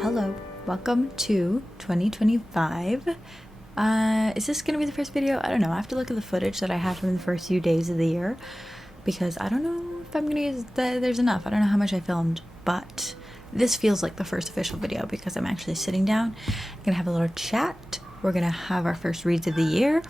Hello, welcome to 2025. Is this gonna be the first video? I don't know. I have to look at the footage that I have from the first few days of the year because I don't know if I'm gonna use there's enough. I don't know how much I filmed, but this feels like the first official video because I'm actually sitting down, gonna have a little chat. We're gonna have our first reads of the year.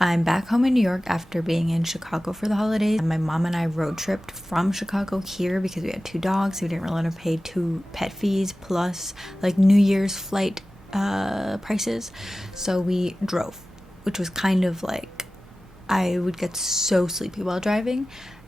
I'm back home in New York after being in Chicago for the holidays. My mom and I road tripped from Chicago here because we had 2 dogs. So we didn't really want to pay 2 pet fees plus like New Year's flight prices. So we drove, which was kind of like, I would get so sleepy while driving.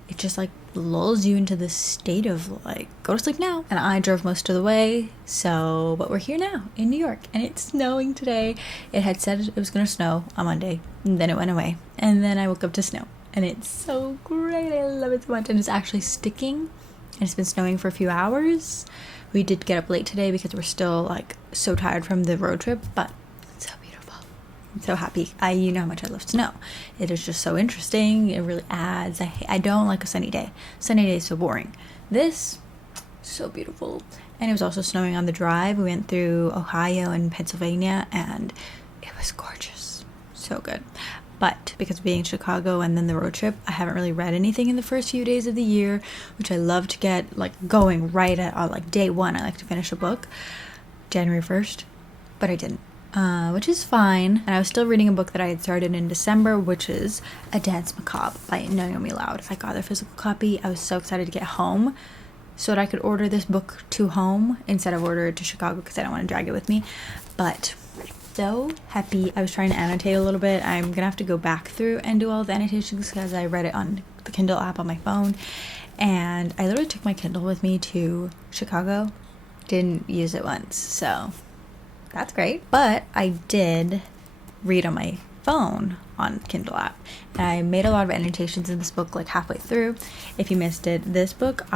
It just like lulls you into this state of like, go to sleep now. And I drove most of the way, but we're here now in New York and it's snowing today. It had said it was gonna snow on Monday and then it went away and then I woke up to snow and it's so great. I love it so much and it's actually sticking and it's been snowing for a few hours. We did get up late today because we're still like so tired from the road trip, but it's so beautiful. I'm so happy. You know how much I love snow. It is just so interesting. It really adds. I don't like a sunny day. Sunny day is so boring. This, so beautiful. And it was also snowing on the drive. We went through Ohio and Pennsylvania and it was gorgeous. So good. But because of being in Chicago and then the road trip, I haven't really read anything in the first few days of the year, which I love to get like going right at like day one. I like to finish a book January 1st, but I didn't. Which is fine. And I was still reading a book that I had started in December, which is A Dance Macabre by Naomi Loud. I got the physical copy. I was so excited to get home. so that I could order this book to home instead of order it to Chicago because I don't want to drag it with me. But so happy. I was trying to annotate a little bit. I'm gonna have to go back through and do all the annotations because I read it on the Kindle app on my phone, and I literally took my Kindle with me to Chicago. Didn't use it once, so that's great. But I did read on my phone on Kindle app, and I made a lot of annotations in this book like halfway through. If you missed it, this book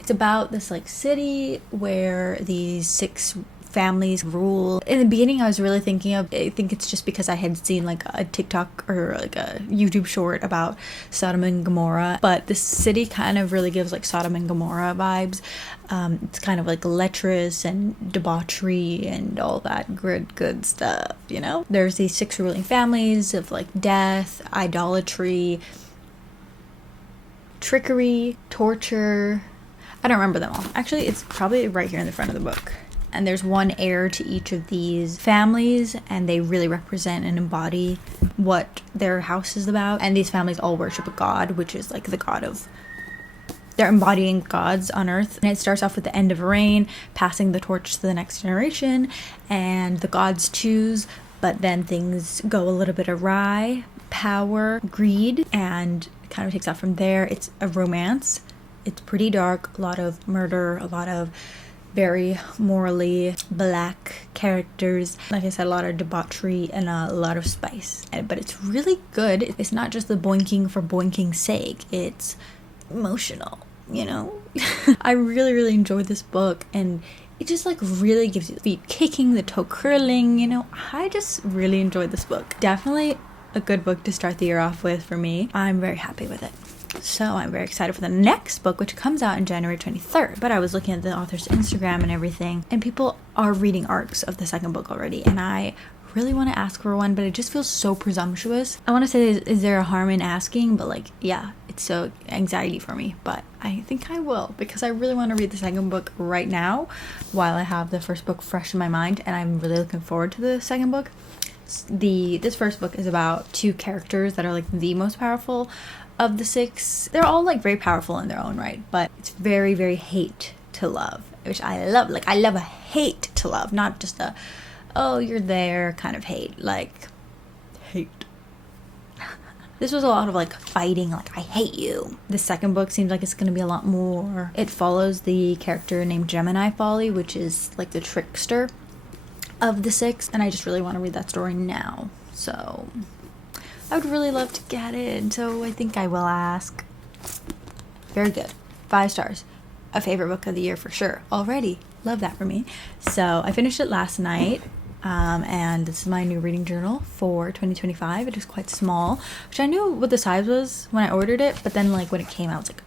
it's about this like city where these 6 families rule. In the beginning, I was really thinking of, I think it's just because I had seen like a TikTok or like a YouTube short about Sodom and Gomorrah, but this city kind of really gives like Sodom and Gomorrah vibes. It's kind of like lecherous and debauchery and all that good stuff, you know? There's these 6 ruling families of like death, idolatry, trickery, torture. I don't remember them all. Actually, it's probably right here in the front of the book. And there's one heir to each of these families, and they really represent and embody what their house is about. And these families all worship a god, which is like the god of... They're embodying gods on earth. And it starts off with the end of rain, passing the torch to the next generation, and the gods choose, but then things go a little bit awry. Power, greed, and it kind of takes off from there. It's a romance. It's pretty dark, a lot of murder, a lot of very morally black characters. Like I said, a lot of debauchery and a lot of spice. But it's really good. It's not just the boinking for boinking's sake. It's emotional, you know? I really enjoyed this book, and it just like really gives you the feet kicking, the toe curling, you know? I just really enjoyed this book. Definitely a good book to start the year off with for me. I'm very happy with it. So I'm very excited for the next book, which comes out on January 23rd. But I was looking at the author's Instagram and everything, and people are reading arcs of the second book already. And I really want to ask for one, but it just feels so presumptuous. I want to say, is there a harm in asking? But like, yeah, it's so anxiety for me. But I think I will, because I really want to read the second book right now while I have the first book fresh in my mind. And I'm really looking forward to the second book. This first book is about 2 characters that are like the most powerful of the 6. They're all like very powerful in their own right, but it's very hate to love, which I love. Like, I love a hate to love, not just a oh you're there kind of hate. Like, hate. This was a lot of like fighting, like I hate you. The second book seems like it's gonna be a lot more. It follows the character named Gemini Folly, which is like the trickster of the 6, and I just really want to read that story now. So I would really love to get it, so I think I will ask. Very good. 5 stars. A favorite book of the year for sure. Already. Love that for me. So I finished it last night, and this is my new reading journal for 2025. It is quite small, which I knew what the size was when I ordered it, but then like when it came out, it's like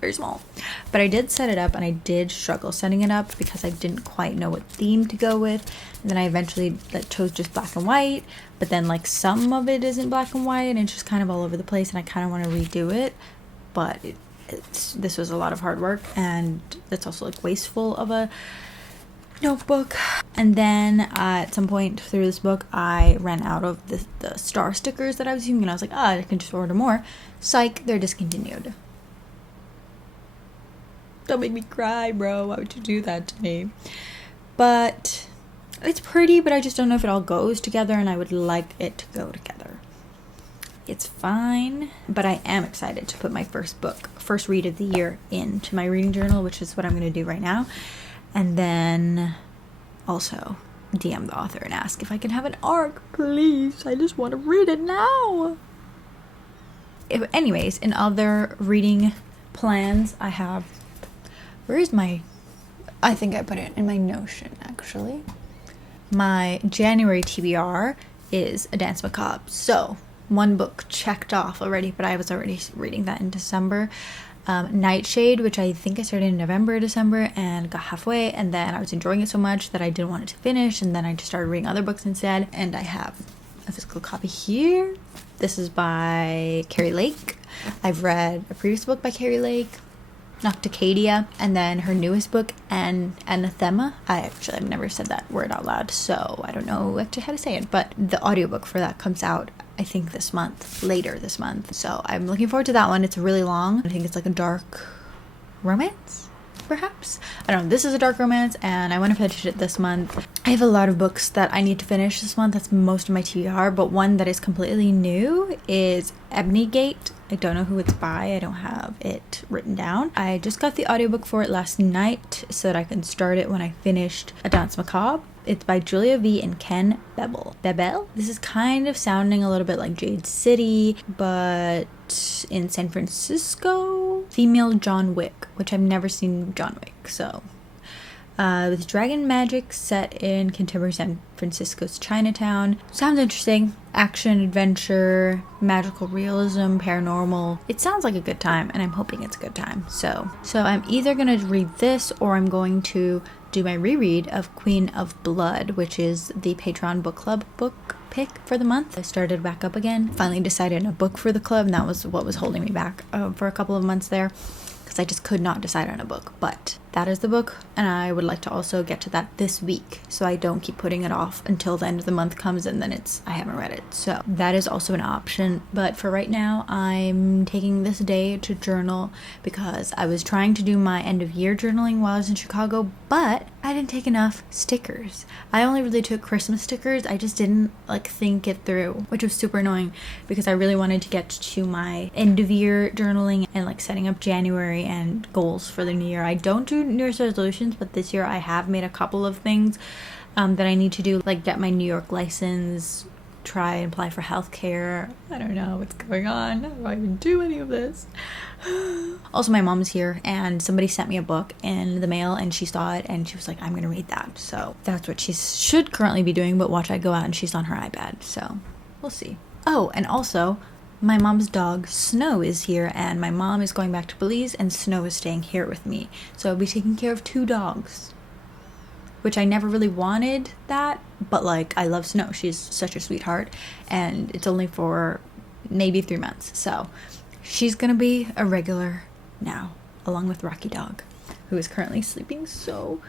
very small. But I did set it up, and I did struggle setting it up because I didn't quite know what theme to go with. And then I eventually chose just black and white, but then like some of it isn't black and white, and it's just kind of all over the place, and I kind of want to redo it. But this was a lot of hard work, and it's also like wasteful of a notebook. And then at some point through this book, I ran out of the star stickers that I was using, and I was like, I can just order more. Psych, they're discontinued. Don't make me cry, bro. Why would you do that to me? But it's pretty, but I just don't know if it all goes together, and I would like it to go together. It's fine, but I am excited to put my first read of the year into my reading journal, which is what I'm going to do right now. And then also DM the author and ask if I can have an arc, please. I just want to read it now. Anyways, in other reading plans, I have... I think I put it in my Notion, actually. My January TBR is A Dance Macabre. So, 1 book checked off already, but I was already reading that in December. Nightshade, which I think I started in November or December and got halfway, and then I was enjoying it so much that I didn't want it to finish, and then I just started reading other books instead. And I have a physical copy here. This is by Carrie Lake. I've read a previous book by Carrie Lake, Nocticadia, and then her newest book, Anathema. I've never said that word out loud, so I don't know actually how to say it, but the audiobook for that comes out, I think later this month. So I'm looking forward to that one. It's really long. I think it's like a dark romance, perhaps? I don't know. This is a dark romance, and I want to finish it this month. I have a lot of books that I need to finish this month. That's most of my TBR, but one that is completely new is Ebony Gate. I don't know who it's by. I don't have it written down. I just got the audiobook for it last night so that I can start it when I finished A Danse Macabre. It's by Julia V and Ken Bebel. This is kind of sounding a little bit like Jade City, but in San Francisco. Female John Wick, which I've never seen John Wick, so. With dragon magic set in contemporary San Francisco's Chinatown. Sounds interesting. Action, adventure, magical realism, paranormal. It sounds like a good time, and I'm hoping it's a good time. So I'm either going to read this, or I'm going to do my reread of Queen of Blood, which is the Patreon book club book pick for the month. I started back up again. Finally decided on a book for the club, and that was what was holding me back for a couple of months there, because I just could not decide on a book. But that is the book, and I would like to also get to that this week, so I don't keep putting it off until the end of the month comes and then I haven't read it. So that is also an option, but for right now I'm taking this day to journal because I was trying to do my end of year journaling while I was in Chicago, but I didn't take enough stickers. I only really took Christmas stickers. I just didn't think it through, which was super annoying because I really wanted to get to my end of year journaling and setting up January and goals for the new year. I don't do New Year's resolutions, but this year I have made a couple of things that I need to do, like get my New York license, try and apply for healthcare. I don't know what's going on. How do I even do any of this? Also, my mom's here, and somebody sent me a book in the mail, and she saw it, and she was like, I'm gonna read that. So that's what she should currently be doing, but watch I go out and she's on her iPad, so we'll see. Oh, and also, my mom's dog, Snow, is here, and my mom is going back to Belize, and Snow is staying here with me. So I'll be taking care of 2 dogs, which I never really wanted that, but I love Snow. She's such a sweetheart, and it's only for maybe 3 months. So she's gonna be a regular now, along with Rocky Dog, who is currently sleeping so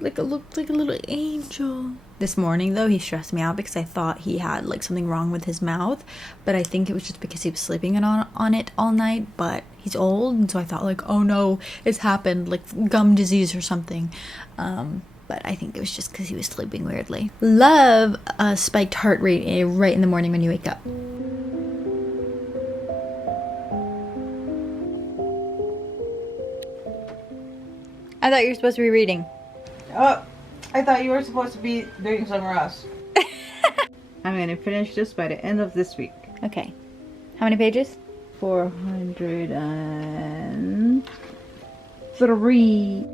like a little angel. This morning though, he stressed me out because I thought he had something wrong with his mouth, but I think it was just because he was sleeping on it all night. But he's old, and so I thought oh no, it's happened, gum disease or something. But I think it was just because he was sleeping weirdly. Love a spiked heart rate right in the morning when you wake up. I thought you were supposed to be reading. Oh, I thought you were supposed to be doing somewhere else. I'm gonna finish this by the end of this week. Okay. How many pages? 403.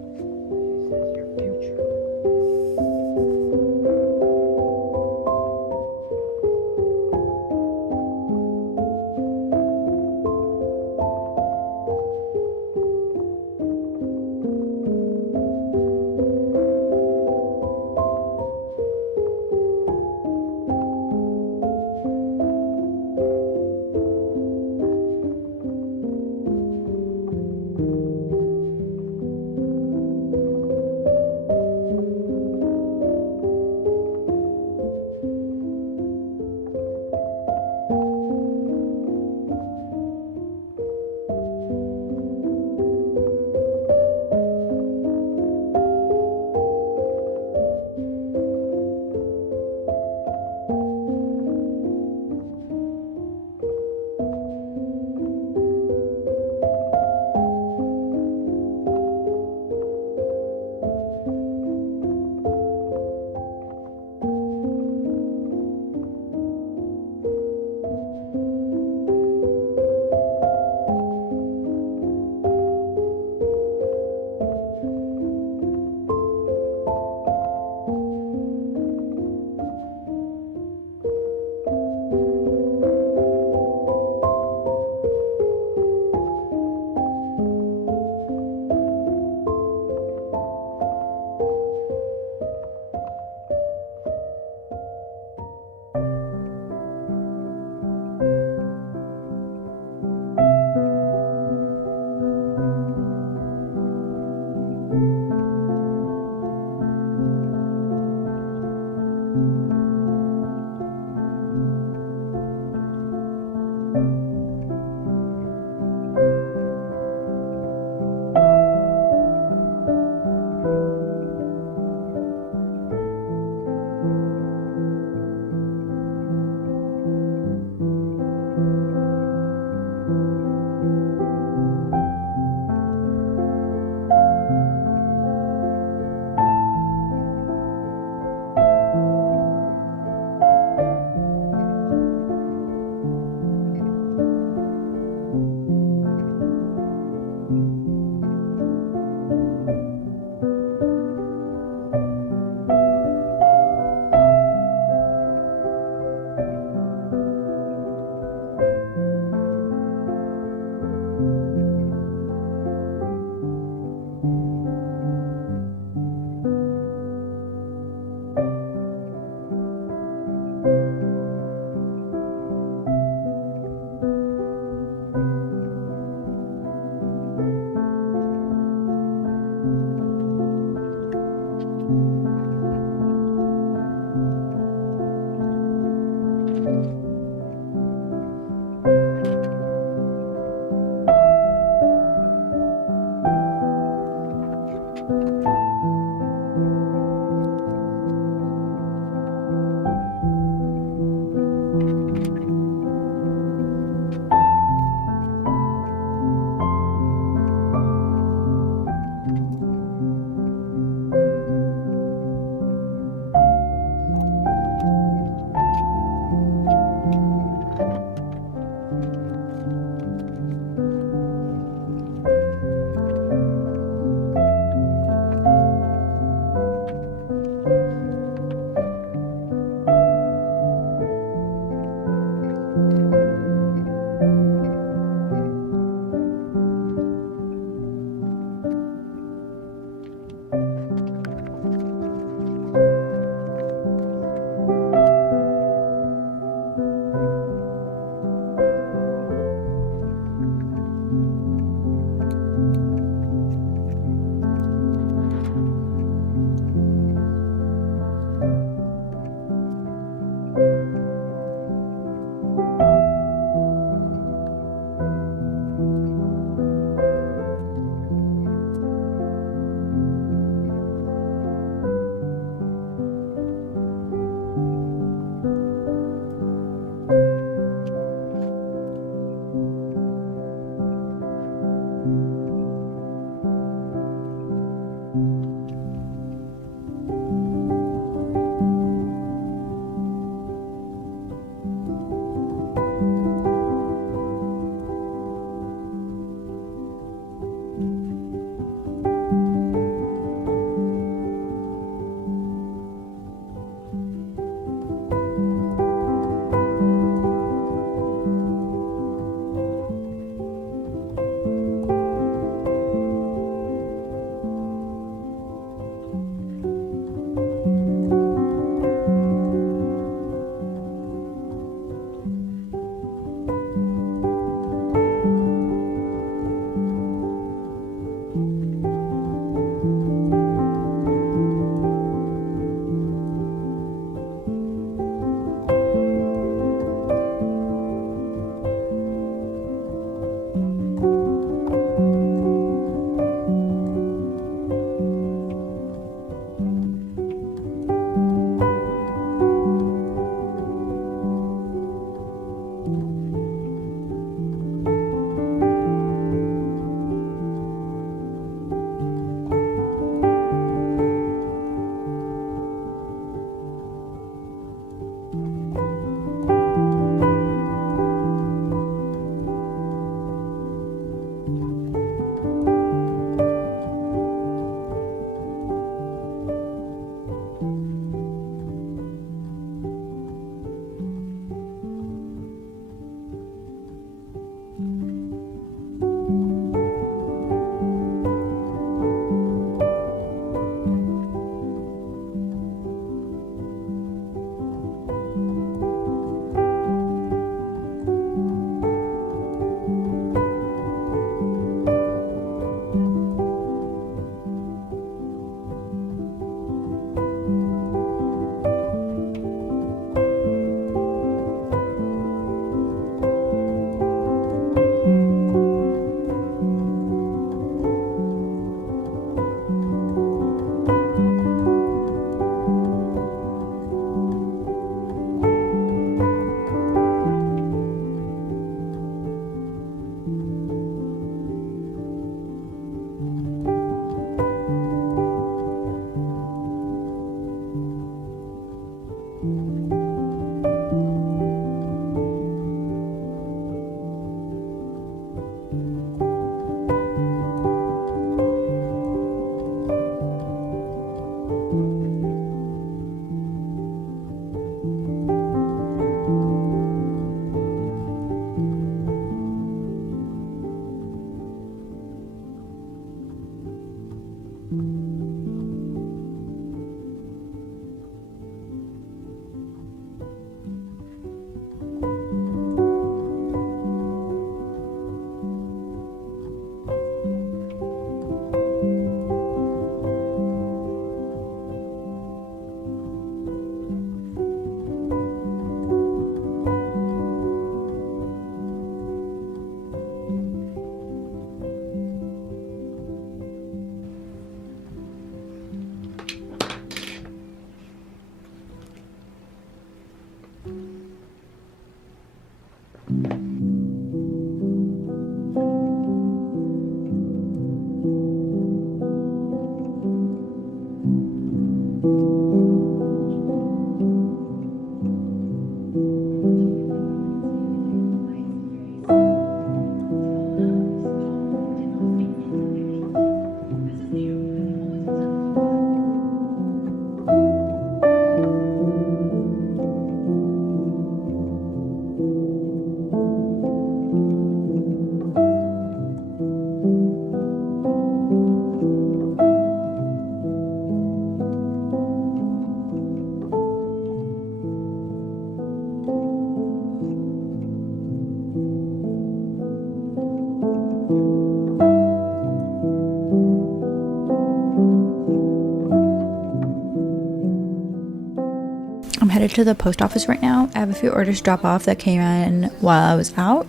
I'm headed to the post office right now. I have a few orders to drop off that came in while I was out.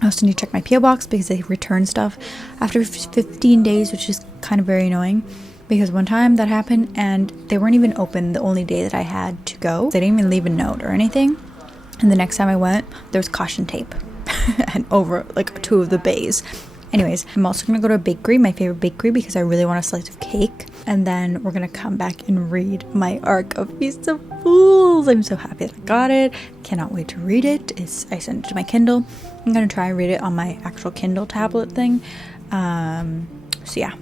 I also need to check my PO box because they return stuff after 15 days, which is kind of very annoying. Because one time that happened and they weren't even open the only day that I had to go. They didn't even leave a note or anything. And the next time I went, there was caution tape and over like 2 of the bays. Anyways, I'm also gonna go to a bakery, my favorite bakery, because I really want a slice of cake. And then we're gonna come back and read my arc of Feast of Fools. I'm so happy that I got it. Cannot wait to read it. I sent it to my Kindle. I'm gonna try and read it on my actual Kindle tablet thing. So yeah.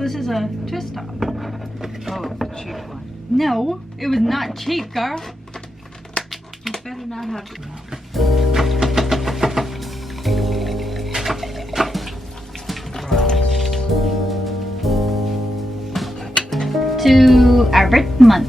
This is a twist top. Oh, the cheap one. No, it was not cheap, girl. You better not have it now. To our birth month.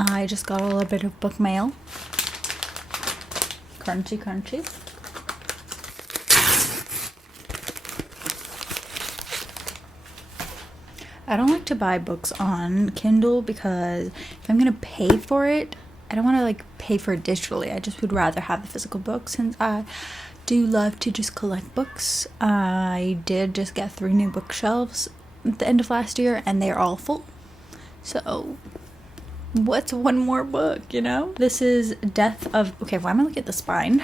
I just got a little bit of book mail. Crunchy, crunchy. I don't like to buy books on Kindle because if I'm gonna pay for it, I don't want to like pay for it digitally. I just would rather have the physical book since I do love to just collect books. I did just get 3 new bookshelves at the end of last year and they're all full. So what's one more book, you know? This is Death of, okay, why am I looking at the spine?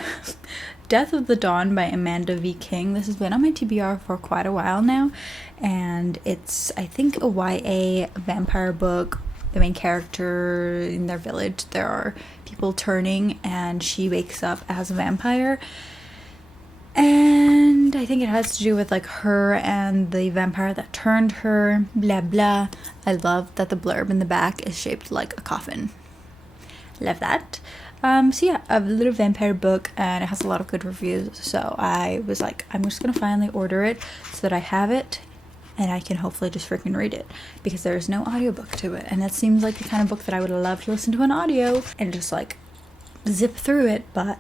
Death of the Dawn by Amanda V. King. This has been on my TBR for quite a while now, and it's, I think, a YA vampire book. The main character, in their village, there are people turning, and she wakes up as a vampire. And I think it has to do with like her and the vampire that turned her, blah blah. I love that the blurb in the back is shaped like a coffin. Love that. So yeah, a little vampire book, and it has a lot of good reviews. So I was like, I'm just gonna finally order it so that I have it and I can hopefully just freaking read it, because there's no audiobook to it. And that seems like the kind of book that I would love to listen to on audio and just like zip through it, but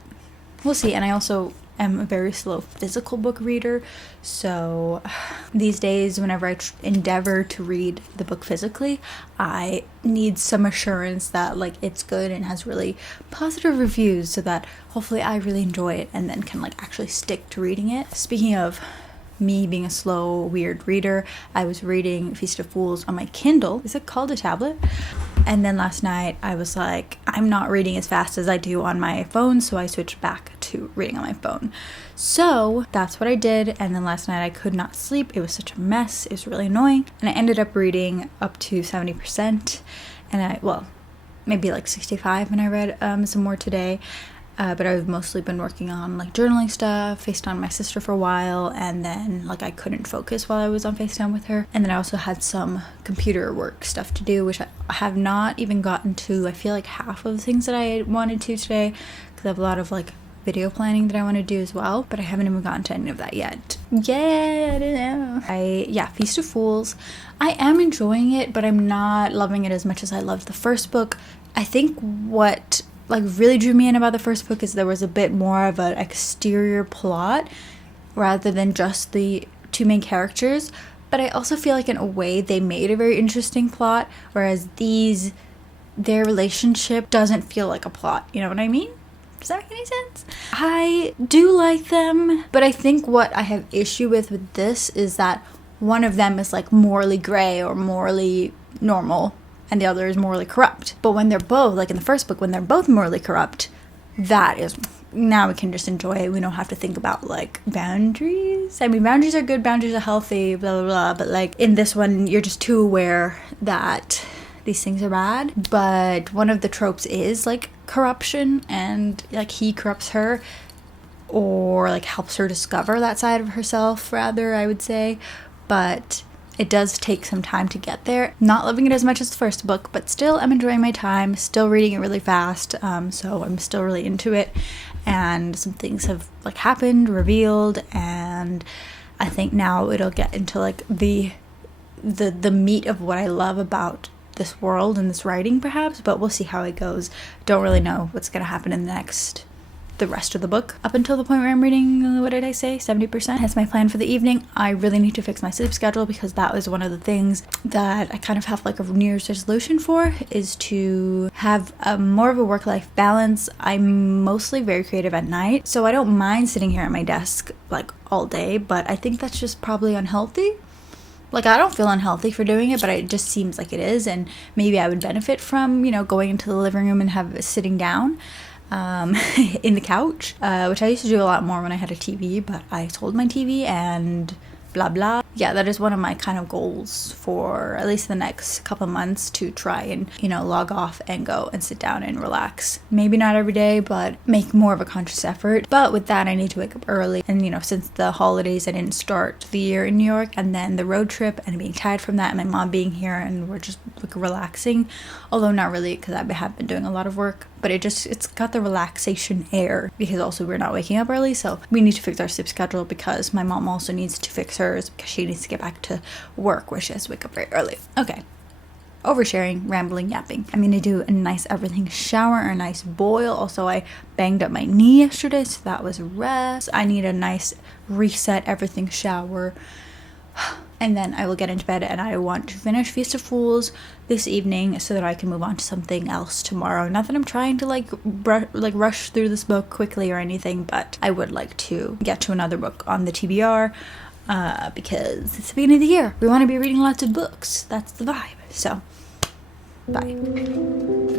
we'll see. And I also am a very slow physical book reader, so these days whenever I endeavor to read the book physically, I need some assurance that like it's good and has really positive reviews, so that hopefully I really enjoy it and then can like actually stick to reading it. Speaking of me being a slow, weird reader, I was reading Feast of Fools on my Kindle. Is it called a tablet? And then last night I was like, I'm not reading as fast as I do on my phone, so I switched back to reading on my phone. So that's what I did, and then last night I could not sleep. It was such a mess. It was really annoying. And I ended up reading up to 70%, and well, maybe like 65 when I read some more today. But I've mostly been working on like journaling stuff, FaceTime my sister for a while, and then like I couldn't focus while I was on FaceTime with her. And then I also had some computer work stuff to do, which I have not even gotten to. I feel like half of the things that I wanted to today, because I have a lot of like video planning that I want to do as well, but I haven't even gotten to any of that yet. Yeah, I don't know. Yeah, Feast of Fools. I am enjoying it, but I'm not loving it as much as I loved the first book. I think what like really drew me in about the first book is there was a bit more of an exterior plot rather than just the two main characters, but I also feel like in a way they made a very interesting plot, whereas their relationship doesn't feel like a plot, you know what I mean? Does that make any sense? I do like them, but I think what I have issue with this is that one of them is like morally gray or morally normal, and the other is morally corrupt. But when they're both, like in the first book, when they're both morally corrupt, that is, now we can just enjoy it. We don't have to think about like boundaries. I mean, boundaries are good, boundaries are healthy, blah, blah, blah. But like in this one, you're just too aware that these things are bad. But one of the tropes is like corruption, and like he corrupts her, or like helps her discover that side of herself, rather, I would say. But it does take some time to get there. Not loving it as much as the first book, but still I'm enjoying my time, still reading it really fast, so I'm still really into it, and some things have like happened, revealed, and I think now it'll get into like the meat of what I love about this world and this writing perhaps, but we'll see how it goes. Don't really know what's gonna happen in the rest of the book up until the point where I'm reading, what did I say, 70%. That's my plan for the evening. I really need to fix my sleep schedule, because that was one of the things that I kind of have like a New Year's resolution for, is to have more of a work-life balance. I'm mostly very creative at night, so I don't mind sitting here at my desk like all day, but I think that's just probably unhealthy. Like, I don't feel unhealthy for doing it, but it just seems like it is, and maybe I would benefit from, you know, going into the living room and sitting down in the couch, which I used to do a lot more when I had a TV, but I sold my TV and blah blah. Yeah, that is one of my kind of goals for at least the next couple months, to try and, you know, log off and go and sit down and relax. Maybe not every day, but make more of a conscious effort. But with that, I need to wake up early, and you know, since the holidays, I didn't start the year in New York, and then the road trip and being tired from that, and my mom being here, and we're just like relaxing, although not really, because I have been doing a lot of work, but it's got the relaxation air, because also we're not waking up early, so we need to fix our sleep schedule, because my mom also needs to fix hers, because she needs to get back to work, where she has to wake up very early. Okay, oversharing, rambling, yapping. I'm gonna do a nice everything shower, or a nice boil. Also, I banged up my knee yesterday, so that was rest. I need a nice reset everything shower, and then I will get into bed, and I want to finish Feast of Fools this evening so that I can move on to something else tomorrow. Not that I'm trying to like rush through this book quickly or anything, but I would like to get to another book on the TBR, because it's the beginning of the year. We want to be reading lots of books. That's the vibe. So, bye.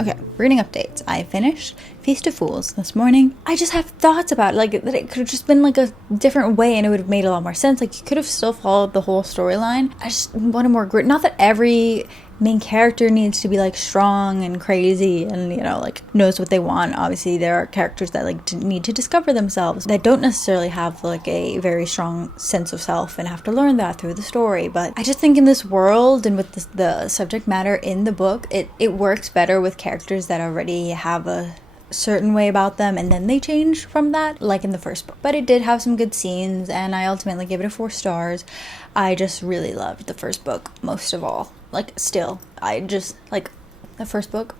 Okay, reading updates. I finished Feast of Fools this morning. I just have thoughts about it, like that it could have just been like a different way and it would have made a lot more sense. Like you could have still followed the whole storyline. I just wanted more grit. Not that every main character needs to be like strong and crazy and, you know, like knows what they want. Obviously there are characters that like need to discover themselves, that don't necessarily have like a very strong sense of self and have to learn that through the story. But I just think in this world and with the subject matter in the book, it works better with characters that already have a certain way about them and then they change from that, like in the first book. But it did have some good scenes and I ultimately gave it a 4 stars. I just really loved the first book most of all. Like still, I just like the first book.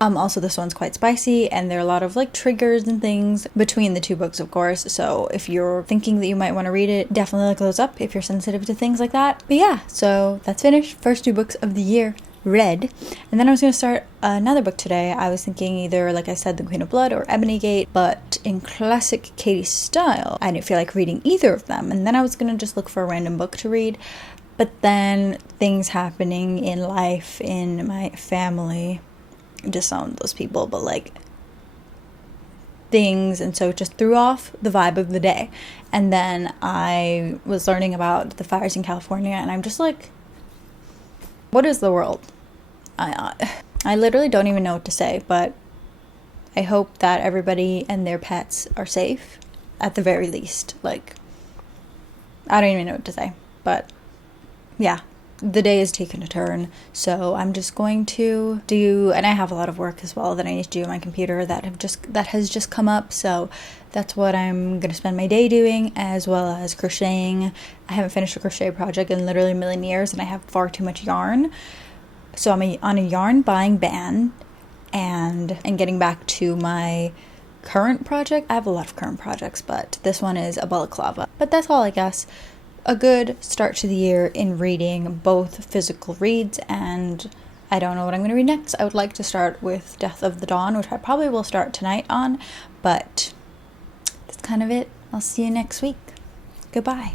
Also this one's quite spicy and there are a lot of like triggers and things between the 2 books, of course. So if you're thinking that you might want to read it, definitely look those up if you're sensitive to things like that. But yeah, so that's finished. First 2 books of the year read. And then I was going to start another book today. I was thinking either, like I said, The Queen of Blood or Ebony Gate, but in classic Katie style, I didn't feel like reading either of them. And then I was going to just look for a random book to read. But then things happening in life, in my family, just not those people, but like things, and so it just threw off the vibe of the day. And then I was learning about the fires in California, and I'm just like, what is the world? I literally don't even know what to say, but I hope that everybody and their pets are safe, at the very least. Like, I don't even know what to say, but yeah, the day has taken a turn, so I'm just going to do, and I have a lot of work as well that I need to do on my computer that has just come up, so that's what I'm gonna spend my day doing, as well as crocheting. I haven't finished a crochet project in literally a million years, and I have far too much yarn, so I'm on a yarn buying ban, and getting back to my current project. I have a lot of current projects, but this one is a balaclava. But that's all, I guess. A good start to the year in reading, both physical reads and I don't know what I'm going to read next. I would like to start with Death of the Dawn, which I probably will start tonight on, but that's kind of it. I'll see you next week. Goodbye.